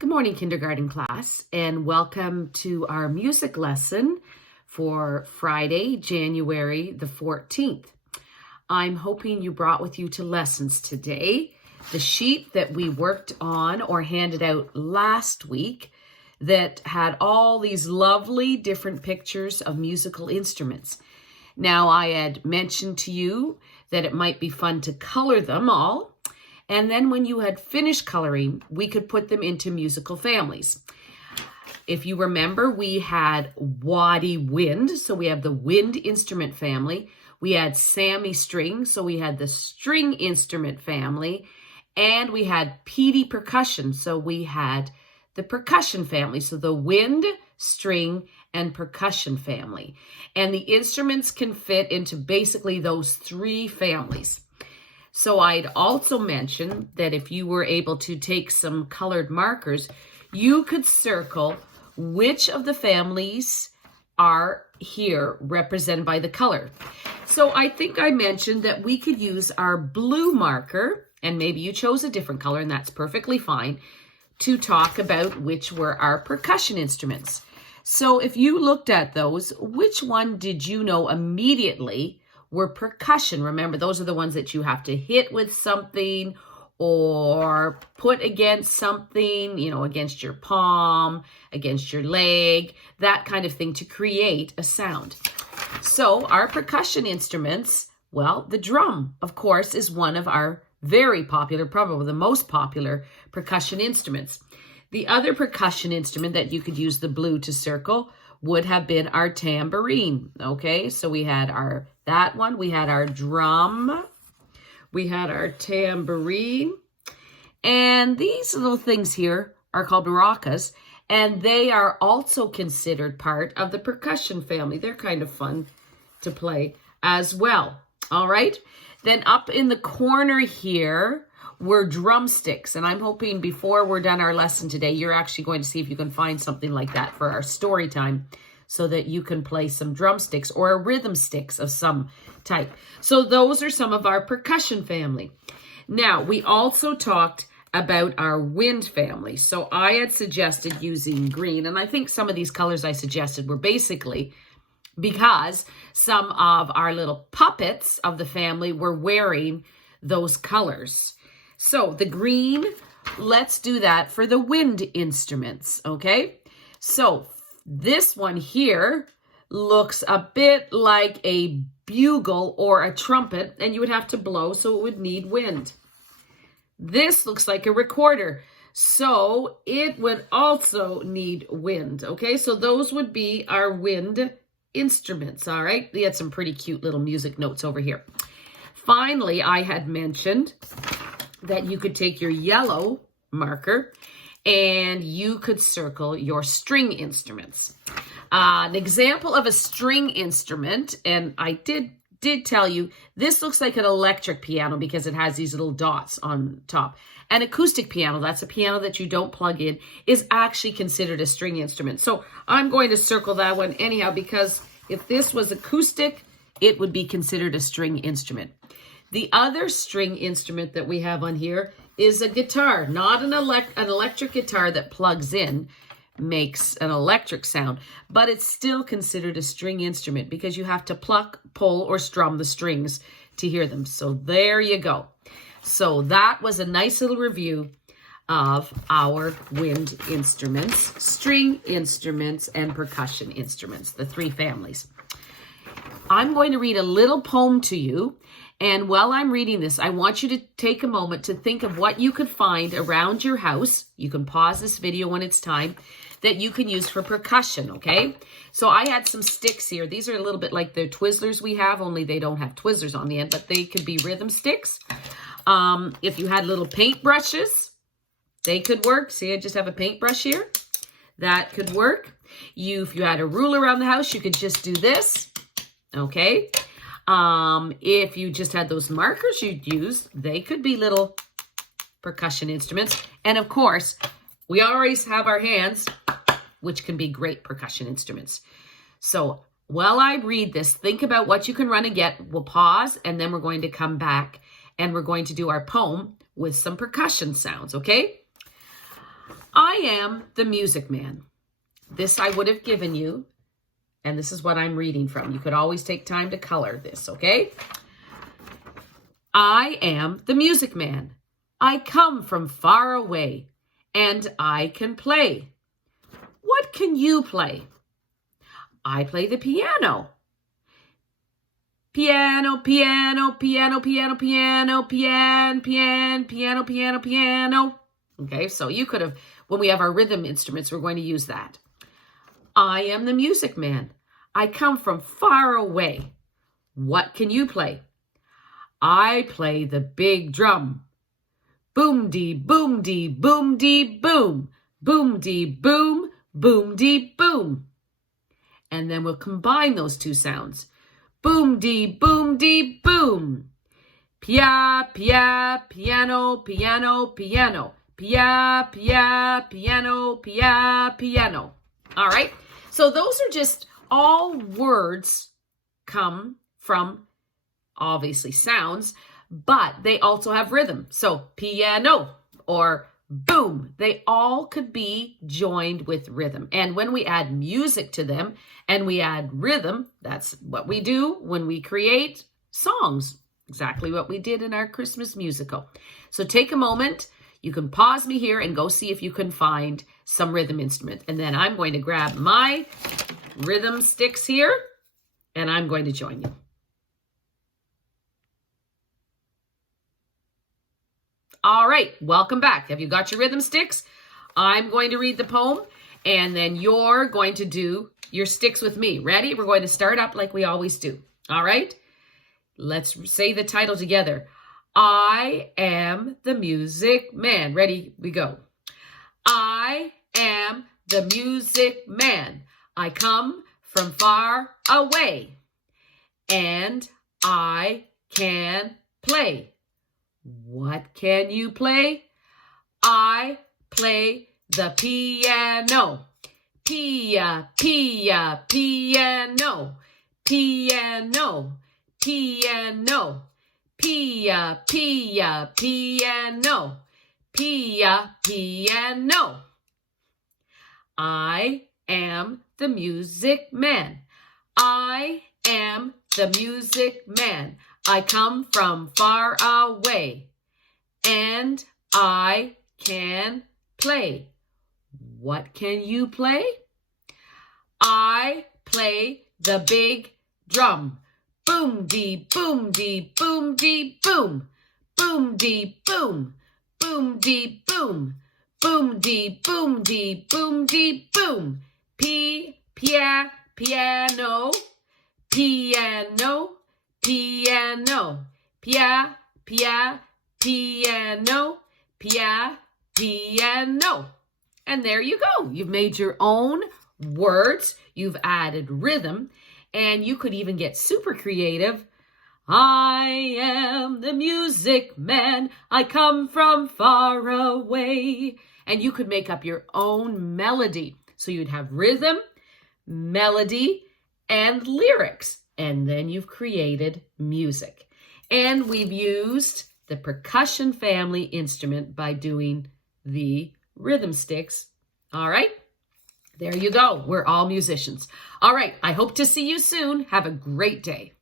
Good morning, kindergarten class, and welcome to our music lesson for Friday, January the 14th. I'm hoping you brought with you to lessons today the sheet that we worked on or handed out last week that had all these lovely different pictures of musical instruments. Now, I had mentioned to you that it might be fun to color them all. And then when you had finished coloring, we could put them into musical families. If you remember, we had waddy wind, so we have the wind instrument family. We had Sammy string, so we had the string instrument family. And we had Petey percussion, so we had the percussion family. So the wind, string, and percussion family. And the instruments can fit into basically those three families. So I'd also mentioned that if you were able to take some colored markers, you could circle which of the families are here represented by the color. So I think I mentioned that we could use our blue marker, and maybe you chose a different color, and that's perfectly fine, to talk about which were our percussion instruments. So if you looked at those, which one did you know immediately were percussion? Remember, those are the ones that you have to hit with something or put against something, against your palm, against your leg, that kind of thing to create a sound. So our percussion instruments, well, the drum, of course, is one of our very popular, probably the most popular percussion instruments. The other percussion instrument that you could use the blue to circle would have been our tambourine. Okay, so we had that one, we had our drum, we had our tambourine, and these little things here are called maracas, and they are also considered part of the percussion family. They're kind of fun to play as well. All right, then up in the corner here were drumsticks, and I'm hoping before we're done our lesson today, you're actually going to see if you can find something like that for our story time so that you can play some drumsticks or rhythm sticks of some type. So those are some of our percussion family. Now, we also talked about our wind family. So I had suggested using green, and I think some of these colors I suggested were basically because some of our little puppets of the family were wearing those colors. So the green, let's do that for the wind instruments, okay? So this one here looks a bit like a bugle or a trumpet, and you would have to blow, so it would need wind. This looks like a recorder, so it would also need wind, okay? So those would be our wind instruments, all right? We had some pretty cute little music notes over here. Finally, I had mentioned that you could take your yellow marker and you could circle your string instruments. An example of a string instrument, and I did tell you, this looks like an electric piano because it has these little dots on top. An acoustic piano, that's a piano that you don't plug in, is actually considered a string instrument. So I'm going to circle that one anyhow because if this was acoustic, it would be considered a string instrument. The other string instrument that we have on here is a guitar, not an electric guitar that plugs in, makes an electric sound, but it's still considered a string instrument because you have to pluck, pull, or strum the strings to hear them. So there you go. So that was a nice little review of our wind instruments, string instruments, and percussion instruments, the three families. I'm going to read a little poem to you. And while I'm reading this, I want you to take a moment to think of what you could find around your house. You can pause this video when it's time, that you can use for percussion, okay? So I had some sticks here. These are a little bit like the Twizzlers we have, only they don't have Twizzlers on the end, but they could be rhythm sticks. If you had little paintbrushes, they could work. See, I just have a paintbrush here. That could work. If you had a ruler around the house, you could just do this, okay? If you just had those markers you'd use, they could be little percussion instruments. And of course, we always have our hands, which can be great percussion instruments. So while I read this, think about what you can run and get. We'll pause, and then we're going to come back, and we're going to do our poem with some percussion sounds, okay? I am the music man. This I would have given you, and this is what I'm reading from. You could always take time to color this, okay? I am the music man. I come from far away, and I can play. What can you play? I play the piano. Piano, piano, piano, piano, piano, piano, piano, piano, piano, piano. Okay, so you could have, when we have our rhythm instruments, we're going to use that. I am the music man. I come from far away. What can you play? I play the big drum. Boom-dee, boom-dee, boom-dee, boom. Boom-dee, boom, boom-dee, boom. And then we'll combine those two sounds. Boom-dee, boom-dee, boom. Pia, pia, piano, piano, piano. Pia, pia, piano, pia, piano. All right? So those are just all words come from, obviously, sounds, but they also have rhythm. So piano or boom, they all could be joined with rhythm. And when we add music to them and we add rhythm, that's what we do when we create songs. Exactly what we did in our Christmas musical. So take a moment. You can pause me here and go see if you can find some rhythm instrument. And then I'm going to grab my rhythm sticks here and I'm going to join you. All right, welcome back. Have you got your rhythm sticks? I'm going to read the poem, and then you're going to do your sticks with me. Ready? We're going to start up like we always do. All right? Let's say the title together. I am the music man. Ready? We go. I am the music man. I come from far away, and I can play. What can you play? I play the piano. Pia, pia, piano. Piano, piano. Pia, pia, piano. Pia, piano. I am the music man. I am the music man. I come from far away, and I can play. What can you play? I play the big drum. Boom-dee, boom-dee, boom-dee, boom. Boom-dee, boom. Boom-dee, boom. Boom-dee, boom-dee, boom-dee, boom. Piano, piano, piano, pia, pia, piano, pia, piano. And there you go. You've made your own words. You've added rhythm, and you could even get super creative. I am the music man. I come from far away. And you could make up your own melody. So you'd have rhythm, melody, and lyrics. And then you've created music. And we've used the percussion family instrument by doing the rhythm sticks. All right, there you go. We're all musicians. All right, I hope to see you soon. Have a great day.